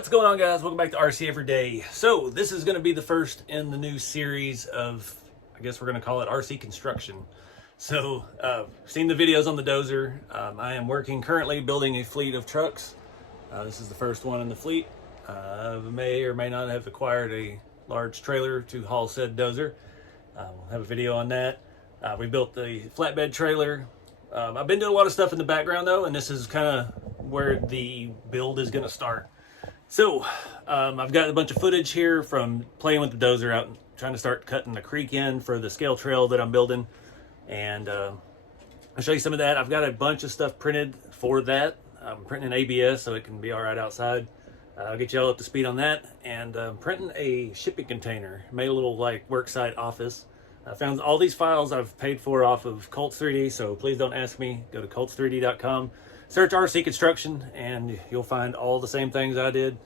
What's going on, guys? Welcome back to RC Everyday. So this is going to be the first in the new series of, I guess we're going to call it RC construction. So seen the videos on the Dozer. I am working currently building a fleet of trucks. This is the first one in the fleet. May or may not have acquired a large trailer to haul said Dozer. We'll have a video on that. We built the flatbed trailer. I've been doing a lot of stuff in the background though, and this is kind of where the build is going to start. So I've got a bunch of footage here from playing with the Dozer out and trying to start cutting the creek in for the scale trail that I'm building. And I'll show you some of that. I've got a bunch of stuff printed for that. I'm printing in ABS so it can be all right outside. I'll get you all up to speed on that. And I'm printing a shipping container. Made a little like worksite office. I found all these files I've paid for off of Colts 3D, so please don't ask me. Go to colts3d.com. Search RC construction and you'll find all the same things I did.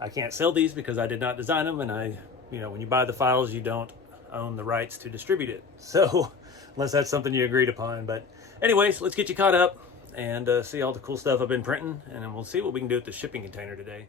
I can't sell these because I did not design them, and when you buy the files, you don't own the rights to distribute it. So unless that's something you agreed upon. But anyways, let's get you caught up and see all the cool stuff I've been printing, and then we'll see what we can do with the shipping container today.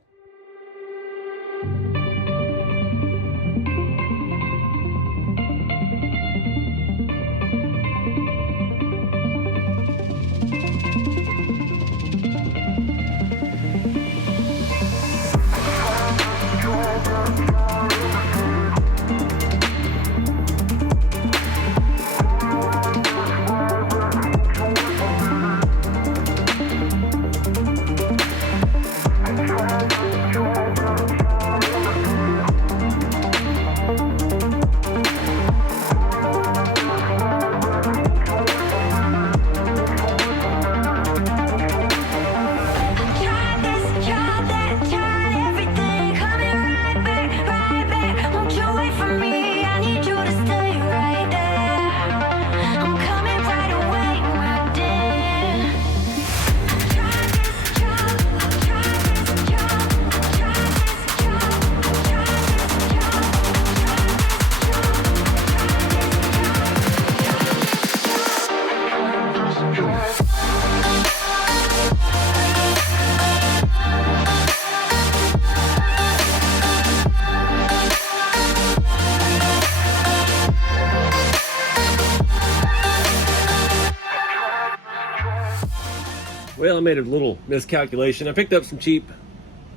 Well, I made a little miscalculation. I picked up some cheap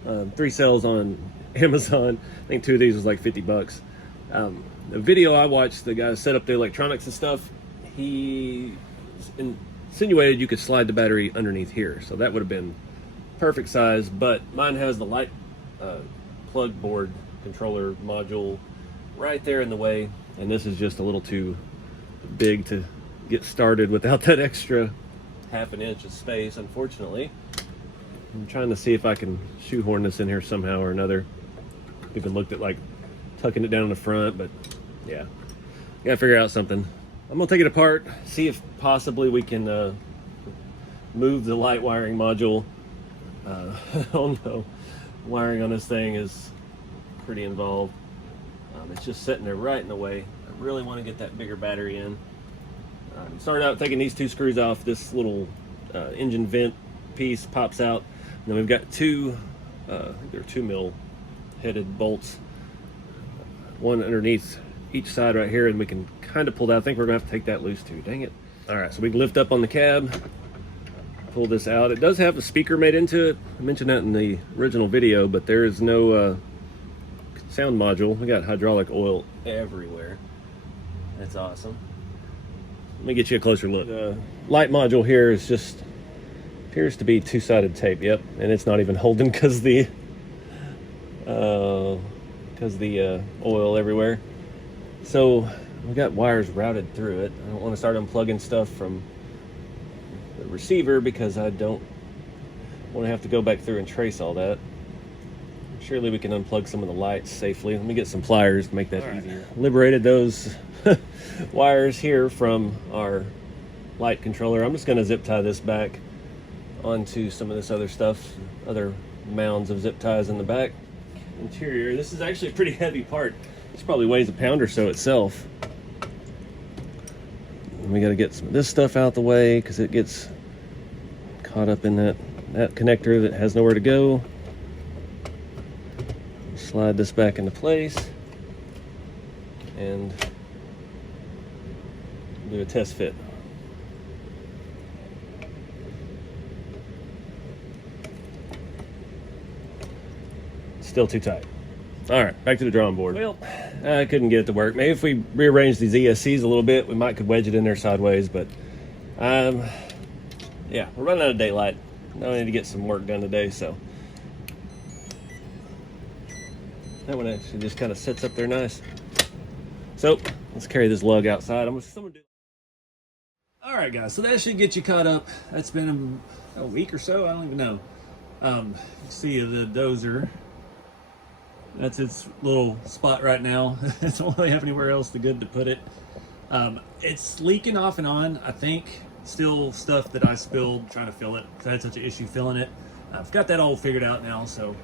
3 cells on Amazon. I think 2 of these was like 50 bucks. The video I watched, the guy set up the electronics and stuff, he insinuated you could slide the battery underneath here. So that would have been perfect size, but mine has the light plug board controller module right there in the way. And this is just a little too big to get started without that extra ½ inch of space, unfortunately. I'm trying to see if I can shoehorn this in here somehow or another. Even looked at like tucking it down in the front, but yeah, gotta figure out something. I'm gonna take it apart, see if possibly we can move the light wiring module. Oh no, wiring on this thing is pretty involved. It's just sitting there right in the way. I really want to get that bigger battery in. Started out taking these 2 screws off. This little engine vent piece pops out. And then we've got 2, I think they're 2 mil headed bolts, one underneath each side right here, and we can kind of pull that. I think we're gonna have to take that loose too. Dang it! All right, so we can lift up on the cab, pull this out. It does have a speaker made into it. I mentioned that in the original video, but there is no sound module. We got hydraulic oil everywhere. That's awesome. Let me get you a closer look. The light module here is just appears to be 2-sided tape. Yep, and it's not even holding because the oil everywhere. So we got wires routed through it. I don't want to start unplugging stuff from the receiver because I don't want to have to go back through and trace all that. Surely we can unplug some of the lights safely. Let me get some pliers to make that easier. Liberated those wires here from our light controller. I'm just going to zip tie this back onto some of this other stuff, other mounds of zip ties in the back. Interior, this is actually a pretty heavy part. This probably weighs a pound or so itself. And we got to get some of this stuff out the way because it gets caught up in that connector that has nowhere to go. slide this back into place and do a test fit. Still too tight. All right, back to the drawing board. Well, I couldn't get it to work. Maybe if we rearrange these ESCs a little bit, we might could wedge it in there sideways, but yeah, we're running out of daylight. Now I need to get some work done today, so. That one actually just kind of sits up there nice. So let's carry this lug outside. I'm gonna do. All right, guys, so that should get you caught up. That's been a week or so, I don't even know. See the Dozer. That's its little spot right now. It don't really have anywhere else good to put it. It's leaking off and on, I think. Still stuff that I spilled trying to fill it. I had such an issue filling it. I've got that all figured out now, so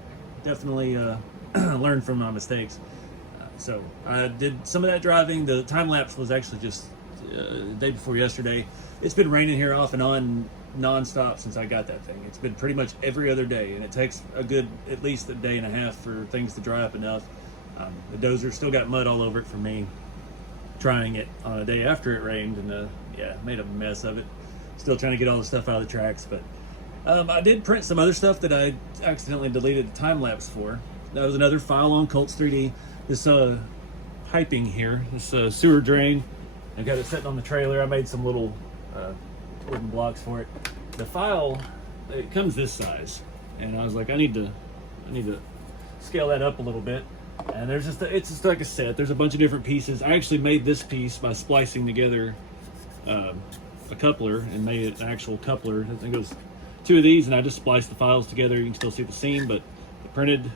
definitely learned from my mistakes. So I did some of that driving. The time lapse was actually just the day before yesterday. It's been raining here off and on non-stop since I got that thing. It's been pretty much every other day, and it takes a good at least a day and a half for things to dry up enough. The Dozer still got mud all over it from me trying it on a day after it rained, and yeah, made a mess of it. Still trying to get all the stuff out of the tracks, but I did print some other stuff that I accidentally deleted the time lapse for. That was another file on Colts 3D. This piping here, this sewer drain, I got it sitting on the trailer. I made some little wooden blocks for it. The file, it comes this size, and I was like, I need to scale that up a little bit. And there's just it's just like a set. There's a bunch of different pieces. I actually made this piece by splicing together a coupler and made it an actual coupler. I think it was 2 of these, and I just spliced the files together. You can still see the seam, but it printed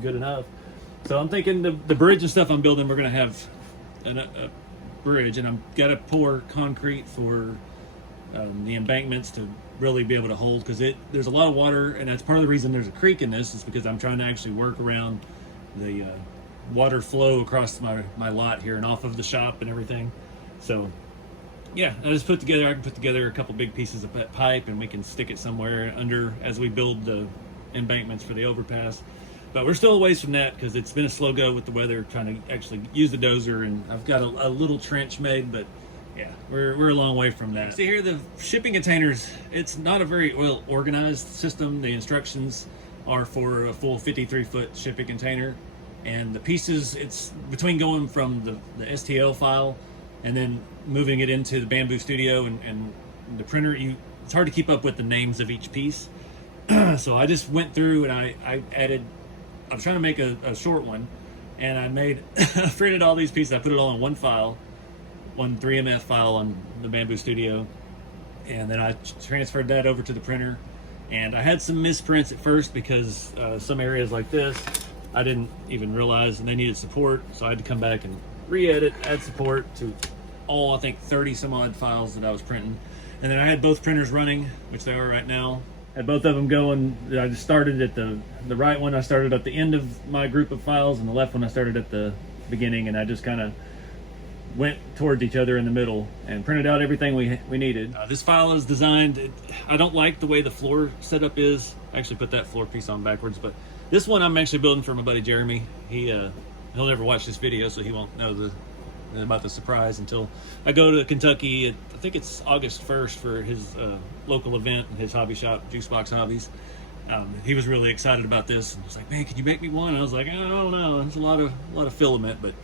good enough. So I'm thinking the bridge and stuff I'm building, we're gonna have a bridge, and I'm gotta pour concrete for the embankments to really be able to hold, because there's a lot of water, and that's part of the reason there's a creek in this, is because I'm trying to actually work around the water flow across my lot here and off of the shop and everything. So yeah, I can put together a couple big pieces of pipe, and we can stick it somewhere under as we build the embankments for the overpass. But we're still a ways from that, because it's been a slow go with the weather, trying to actually use the Dozer, and I've got a little trench made, but yeah, we're a long way from that. See here, the shipping containers, it's not a very well organized system. The instructions are for a full 53-foot shipping container, and the pieces, it's between going from the STL file and then moving it into the Bambu Studio and the printer, it's hard to keep up with the names of each piece. So I just went through and I added, I was trying to make a short one, and I printed all these pieces. I put it all in one file, one 3MF file on the Bambu Studio, and then I transferred that over to the printer. And I had some misprints at first, because some areas like this I didn't even realize, and they needed support, so I had to come back and re-edit, add support to all, I think, 30 some odd files that I was printing. And then I had both printers running, which they are right now. Had both of them going. I just started at the right one, I started at the end of my group of files, and the left one I started at the beginning, and I just kind of went towards each other in the middle and printed out everything we needed. This file is designed, I don't like the way the floor setup is. I actually put that floor piece on backwards, but this one I'm actually building for my buddy Jeremy. He'll never watch this video, so he won't know about the surprise until I go to Kentucky. I think it's August 1st for his local event, his hobby shop, Juicebox Hobbies. He was really excited about this, and was like, "Man, can you make me one?" And I was like, "I don't know. There's a lot of filament," but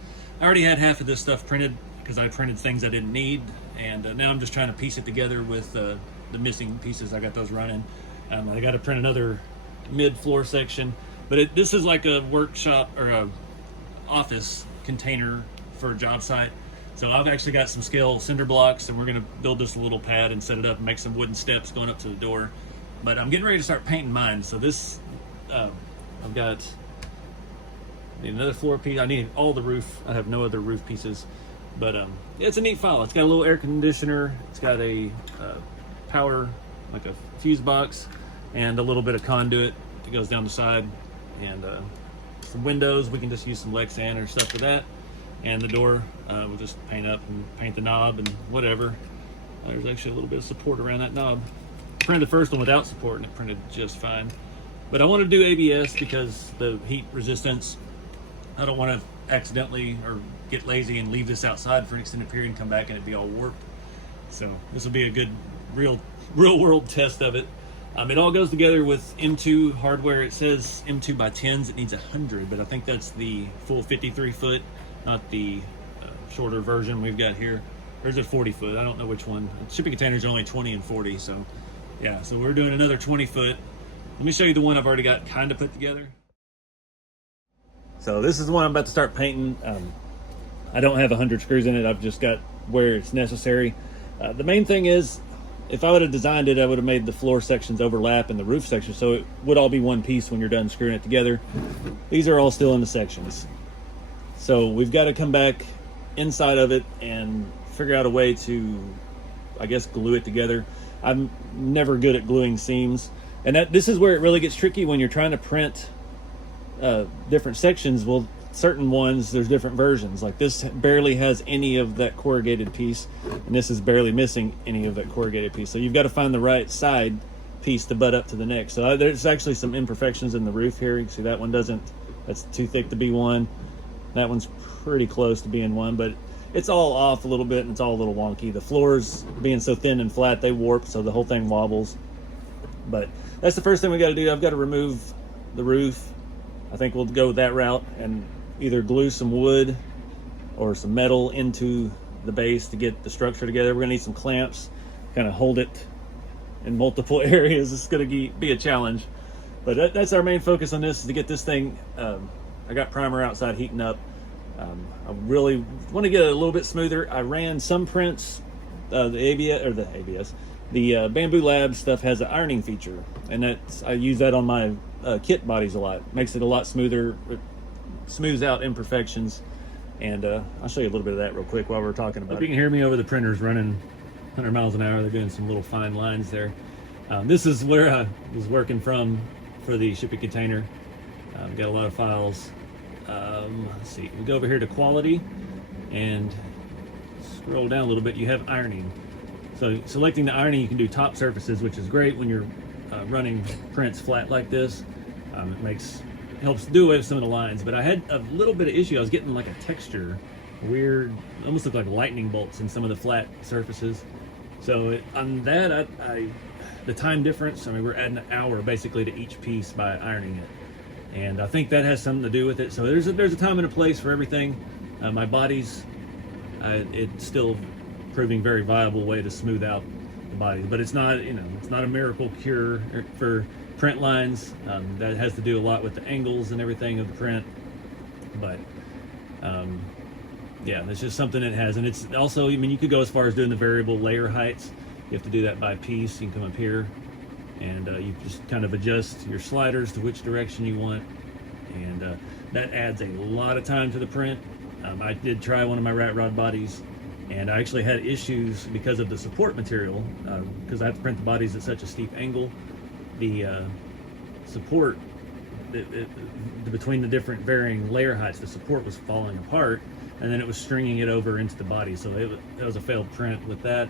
I already had half of this stuff printed, because I printed things I didn't need, and now I'm just trying to piece it together with the missing pieces. I got those running. I got to print another mid-floor section, but this is like a workshop or a office container for a job site. So I've actually got some scale cinder blocks, and we're going to build this little pad and set it up and make some wooden steps going up to the door. But I'm getting ready to start painting mine. So this, I've got need another floor piece. I need all the roof. I have no other roof pieces, but it's a neat file. It's got a little air conditioner. It's got a power, like a fuse box, and a little bit of conduit that goes down the side, and some windows. We can just use some Lexan or stuff for that. And the door, we'll just paint up and paint the knob and whatever. There's actually a little bit of support around that knob. I printed the first one without support, and it printed just fine. But I want to do ABS because the heat resistance. I don't want to accidentally or get lazy and leave this outside for an extended period and come back and it'd be all warped. So this will be a good real world test of it. It all goes together with M2 hardware. It says M2 by 10s. It needs 100, but I think that's the full 53 foot, not the shorter version we've got here. There's a 40 foot. I don't know which one. Shipping containers are only 20 and 40, so yeah. So we're doing another 20 foot. Let me show you the one I've already got kind of put together. So this is the one I'm about to start painting. I don't have 100 screws in it. I've just got where it's necessary. The main thing is, if I would have designed it, I would have made the floor sections overlap and the roof section, so it would all be one piece when you're done screwing it together. These are all still in the sections. So we've got to come back inside of it and figure out a way to, I guess, glue it together. I'm never good at gluing seams. And this is where it really gets tricky when you're trying to print different sections. Well, certain ones, there's different versions. Like this barely has any of that corrugated piece, and this is barely missing any of that corrugated piece. So you've got to find the right side piece to butt up to the next. So there's actually some imperfections in the roof here. You can see that one that's too thick to be one. That one's pretty close to being one, but it's all off a little bit and it's all a little wonky. The floors being so thin and flat, they warp, so the whole thing wobbles. But that's the first thing we got to do. I've got to remove the roof. I think we'll go that route and either glue some wood or some metal into the base to get the structure together. We're gonna need some clamps, kind of hold it in multiple areas. It's gonna be a challenge, but that's our main focus on this, is to get this thing. I got primer outside heating up. I really want to get it a little bit smoother. I ran some prints, the Bambu Lab stuff has an ironing feature, and I use that on my kit bodies a lot. Makes it a lot smoother. It smooths out imperfections, and I'll show you a little bit of that real quick while we're talking about it. You can hear me over the printers running 100 miles an hour. They're doing some little fine lines there. This is where I was working from for the shipping container. Got a lot of files. Let's see, we go over here to quality and scroll down a little bit. You have ironing. So selecting the ironing, you can do top surfaces, which is great when you're running prints flat like this. It helps do away with some of the lines, but I had a little bit of issue. I was getting like a texture, weird, almost looked like lightning bolts in some of the flat surfaces. So on that, the time difference, I mean, we're adding an hour basically to each piece by ironing it. And I think that has something to do with it. So there's a time and a place for everything. My body's, it's still proving very viable way to smooth out the bodies, but it's not, it's not a miracle cure for print lines. That has to do a lot with the angles and everything of the print, but yeah, it's just something it has. And it's also, I mean, you could go as far as doing the variable layer heights. You have to do that by piece. You can come up here and you just kind of adjust your sliders to which direction you want, and that adds a lot of time to the print. I did try one of my rat rod bodies, and I actually had issues because of the support material, because I have to print the bodies at such a steep angle. The support between the different varying layer heights, the support was falling apart, and then it was stringing it over into the body. So it was a failed print with that.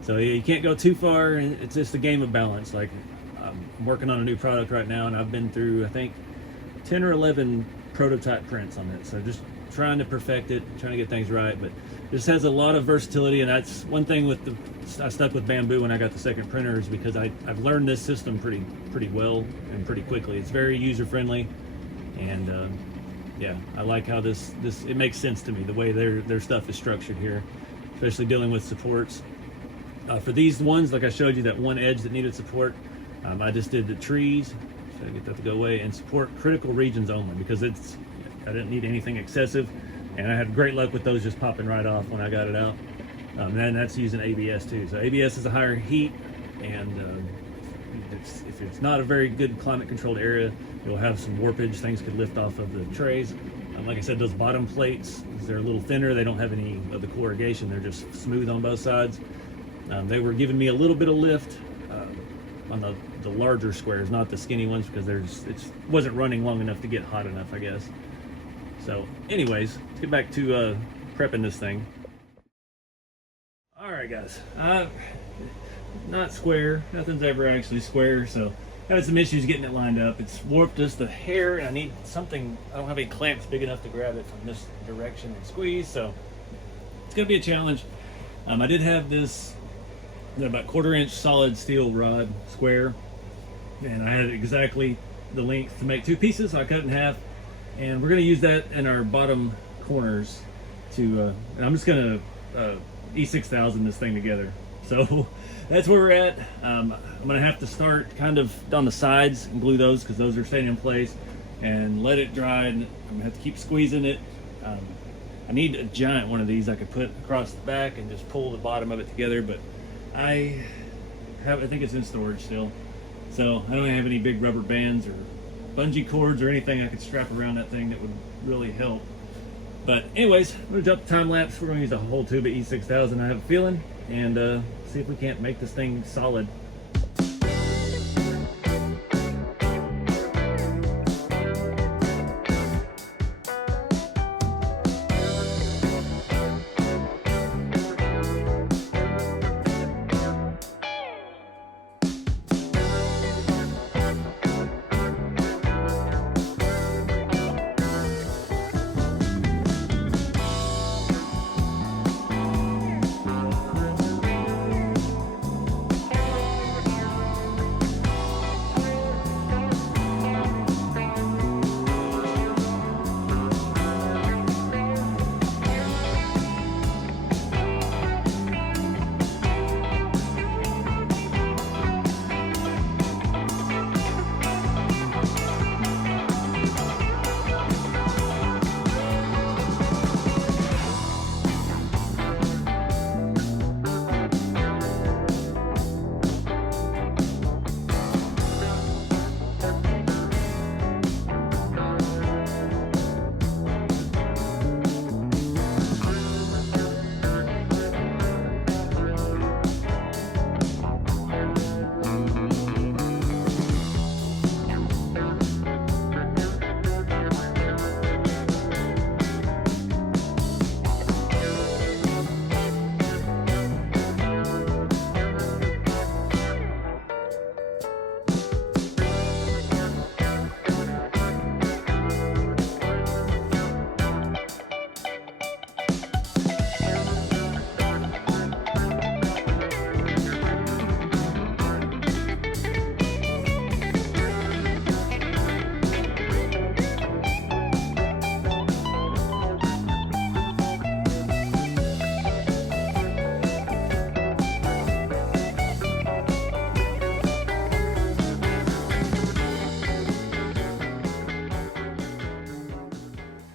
So you can't go too far, and it's just a game of balance. Like, I'm working on a new product right now, and I've been through, I think, 10 or 11 prototype prints on it. So just trying to perfect it, trying to get things right. But this has a lot of versatility, and that's one thing I stuck with Bambu when I got the second printer, is because I've learned this system pretty well and pretty quickly. It's very user friendly, and yeah, I like how this it makes sense to me, the way their stuff is structured here, especially dealing with supports. For these ones, like I showed you, that one edge that needed support, I just did the trees, try to get that to go away, and support critical regions only, because I didn't need anything excessive, and I had great luck with those just popping right off when I got it out. And that's using ABS too. So ABS is a higher heat, and if it's not a very good climate controlled area, you'll have some warpage. Things could lift off of the trays. Like I said, those bottom plates, they're a little thinner. They don't have any of the corrugation. They're just smooth on both sides. They were giving me a little bit of lift on the larger squares, not the skinny ones, because it wasn't running long enough to get hot enough, I guess. So anyways, let's get back to prepping this thing. All right, guys, not square. Nothing's ever actually square. So Having some issues getting it lined up. It's warped just a hair, and I need something. I don't have any clamps big enough to grab it from this direction and squeeze, so it's gonna be a challenge. I did have this about 1/4 inch solid steel rod square, and I had exactly the length to make 2 pieces, so I cut it in half, and we're gonna use that in our bottom corners to, and I'm just gonna E6000 this thing together. So that's where we're at. I'm gonna have to start kind of on the sides and glue those because those are staying in place, and let it dry, and I'm gonna have to keep squeezing it. I need a giant one of these I could put across the back and just pull the bottom of it together, but I think it's in storage still, so I don't have any big rubber bands or bungee cords or anything I could strap around that thing that would really help. But anyways, I'm gonna jump the time lapse. We're gonna use a whole tube of E6000, I have a feeling, and see if we can't make this thing solid.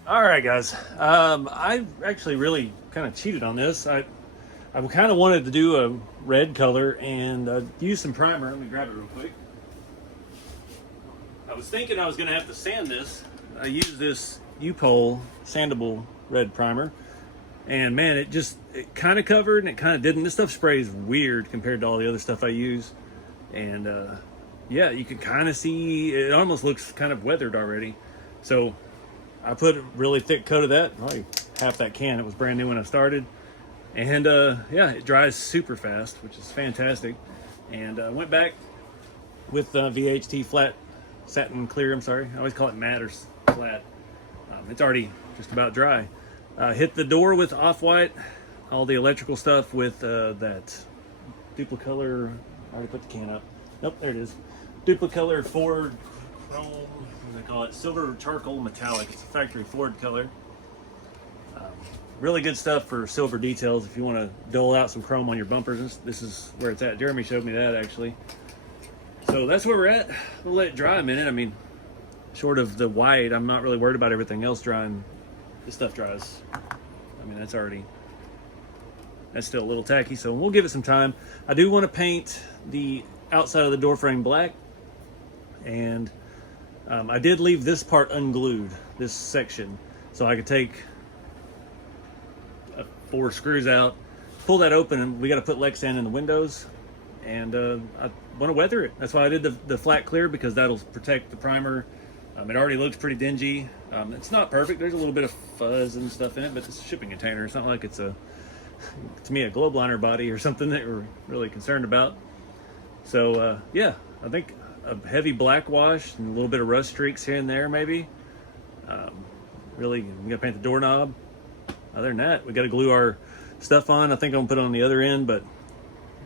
All right, guys. I actually really kind of cheated on this. I kind of wanted to do a red color and use some primer. Let me grab it real quick. I was thinking I was going to have to sand this. I used this U-Pole sandable red primer, and man, it kind of covered and it kind of didn't. This stuff sprays weird compared to all the other stuff I use, and yeah, you can kind of see it almost looks kind of weathered already. So I put a really thick coat of that, probably half that can. It was brand new when I started. And yeah, it dries super fast, which is fantastic. And I went back with VHT flat satin clear, I'm sorry. I always call it matte or flat. It's already just about dry. Hit the door with off-white, all the electrical stuff with that Duplicolor. I already put the can up. Nope, there it is. Duplicolor Ford Chrome, what do they call it? Silver charcoal metallic. It's a factory Ford color. Really good stuff for silver details if you want to dole out some chrome on your bumpers. This is where it's at. Jeremy showed me that actually. So that's where we're at. We'll let it dry a minute. I mean, short of the white, I'm not really worried about everything else drying. This stuff dries. I mean, that's still a little tacky, so we'll give it some time. I do want to paint the outside of the door frame black, and I did leave this part unglued, this section, so I could take 4 screws out, pull that open, and we got to put Lexan in the windows, and I want to weather it. That's why I did the flat clear, because that'll protect the primer. It already looks pretty dingy. It's not perfect. There's a little bit of fuzz and stuff in it, but it's a shipping container. It's not like it's to me, a globe liner body or something that we're really concerned about. So yeah, I think a heavy black wash and a little bit of rust streaks here and there, maybe. Really, we gotta paint the doorknob. Other than that, we gotta glue our stuff on. I think I'm gonna put it on the other end, but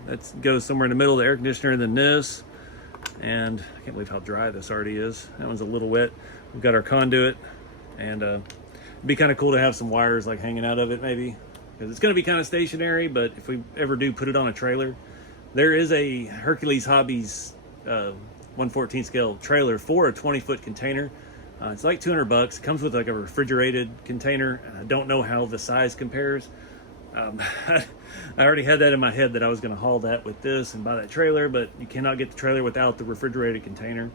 that goes somewhere in the middle of the air conditioner and then this. And I can't believe how dry this already is. That one's a little wet. We've got our conduit, and it'd be kind of cool to have some wires like hanging out of it, maybe, because it's going to be kind of stationary. But if we ever do put it on a trailer, there is a Hercules Hobbies 1/14 scale trailer for a 20-foot container. It's like $200. It comes with like a refrigerated container. I don't know how the size compares. I already had that in my head that I was going to haul that with this and buy that trailer, but you cannot get the trailer without the refrigerated container.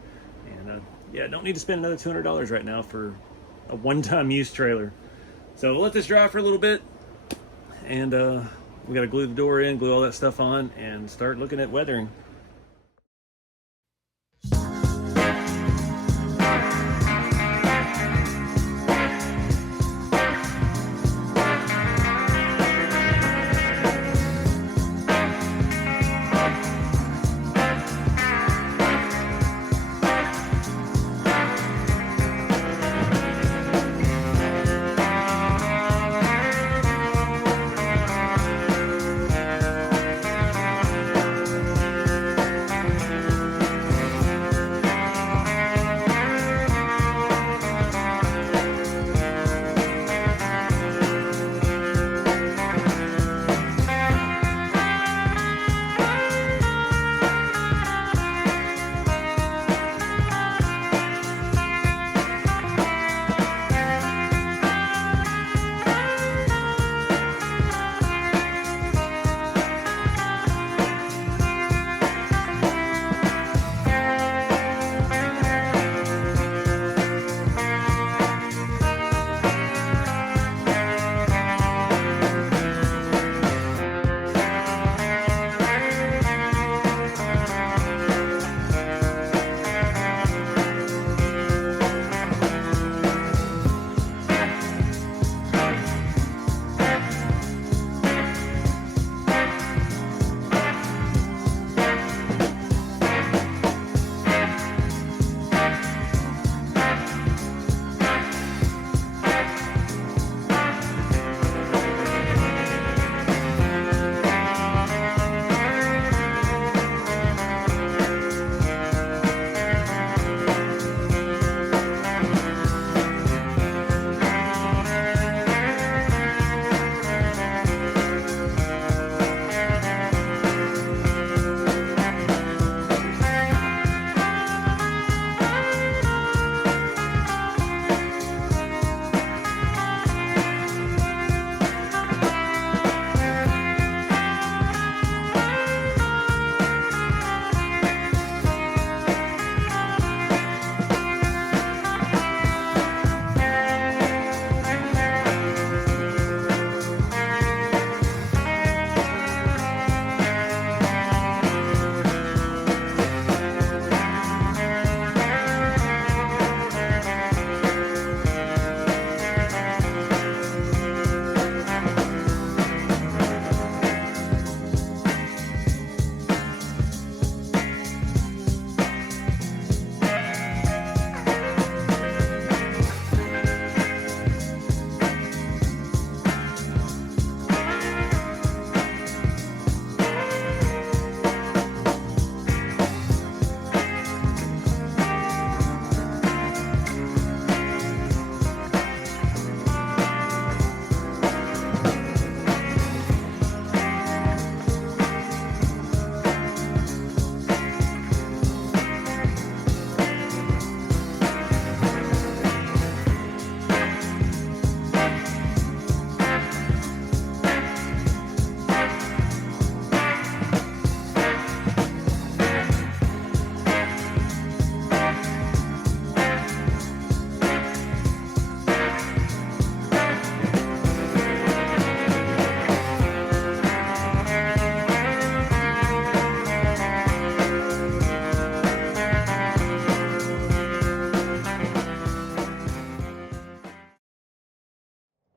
And yeah, don't need to spend another $200 right now for a one-time use trailer. So we'll let this dry for a little bit, and we got to glue the door in, glue all that stuff on, and start looking at weathering.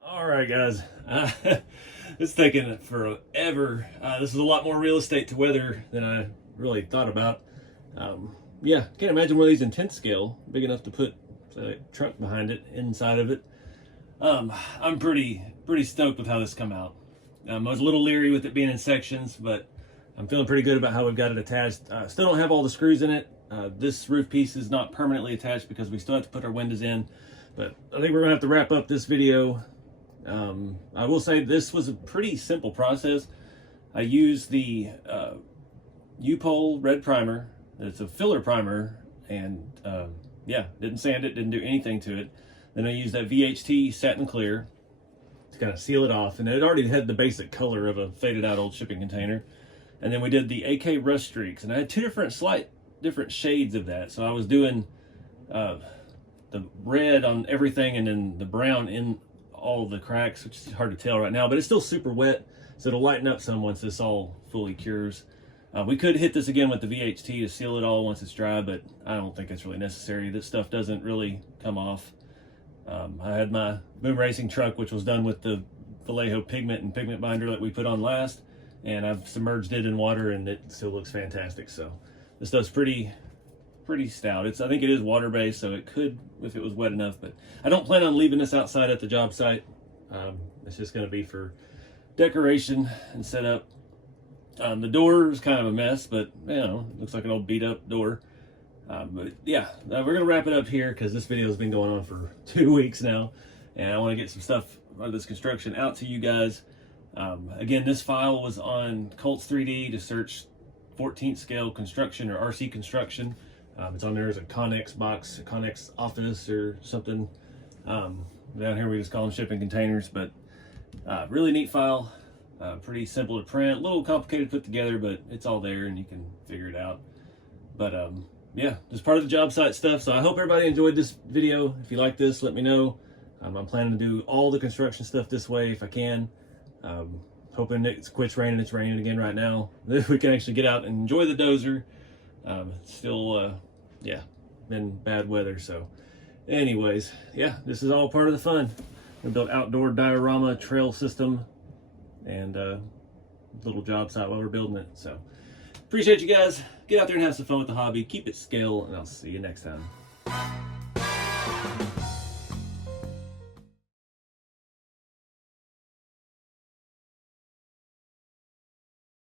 Alright guys, it's taken forever. This is a lot more real estate to weather than I really thought about. yeah, can't imagine one of these intense scale, big enough to put a truck behind it, inside of it. I'm pretty stoked with how this come out. I was a little leery with it being in sections, but I'm feeling pretty good about how we've got it attached. Still don't have all the screws in it. This roof piece is not permanently attached because we still have to put our windows in, but I think we're gonna have to wrap up this video. I will say this was a pretty simple process. I used the U-Pole red primer. It's a filler primer, and yeah, didn't sand it, didn't do anything to it. Then I used that VHT satin clear to kind of seal it off, and it already had the basic color of a faded out old shipping container. And then we did the AK rust streaks, and I had two slight different shades of that. So I was doing the red on everything and then the brown in all the cracks, which is hard to tell right now, but it's still super wet, so it'll lighten up some once this all fully cures. We could hit this again with the VHT to seal it all once it's dry, but I don't think it's really necessary. This stuff doesn't really come off. I had my Boom Racing truck, which was done with the Vallejo pigment and pigment binder that we put on last, and I've submerged it in water and it still looks fantastic. So this stuff's pretty stout. I think it is water based, so it could if it was wet enough, but I don't plan on leaving this outside at the job site. It's just going to be for decoration and setup. The door is kind of a mess, but you know, looks like an old beat up door. But yeah, we're gonna wrap it up here because this video has been going on for 2 weeks now, and I want to get some stuff out of this construction out to you guys. Again, this file was on Colts 3D to search 14th scale construction or RC construction. It's on there as a Connex box, a Connex office or something. Down here we just call them shipping containers, but really neat file. Pretty simple to print, a little complicated to put together, but it's all there and you can figure it out. But yeah, just part of the job site stuff. So I hope everybody enjoyed this video. If you like this, let me know. I'm planning to do all the construction stuff this way if I can. Hoping it quits raining. It's raining again right now. We can actually get out and enjoy the Dozer. It's still, yeah, been bad weather. So anyways, yeah, this is all part of the fun. We built outdoor diorama trail system and little job site while we're building it. So appreciate you guys. Get out there and have some fun with the hobby. Keep it scale, and I'll see you next time.